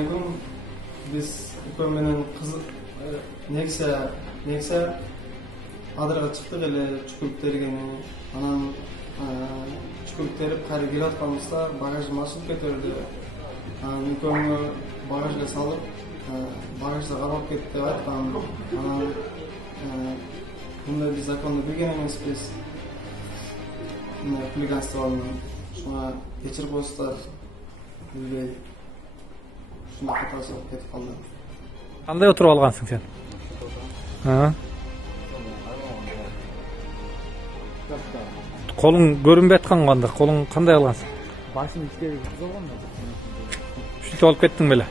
Бүгүнкү күн биз үпөм менен кыз Nexia адырга чыктык эле чүкүрүп тергени. Анан чүкүрүп терип кайра келе атканыбызда багажым ачылып кетиверди. Анан үпөмдү багажга салып, багажда кабап кетти деп айткан. Анан мындай биз законду билген эмеспиз. Хулиганствону шуга кечирип коесуздар. Билбей. Шундый ката салып кетип калды. Кандай отуруп алгансың сен? Колуң көрүнбөй аткан кандай? Колуң кандай алгансың? Башым ичкери болгон да. Ушинтип алып кеттиң беле?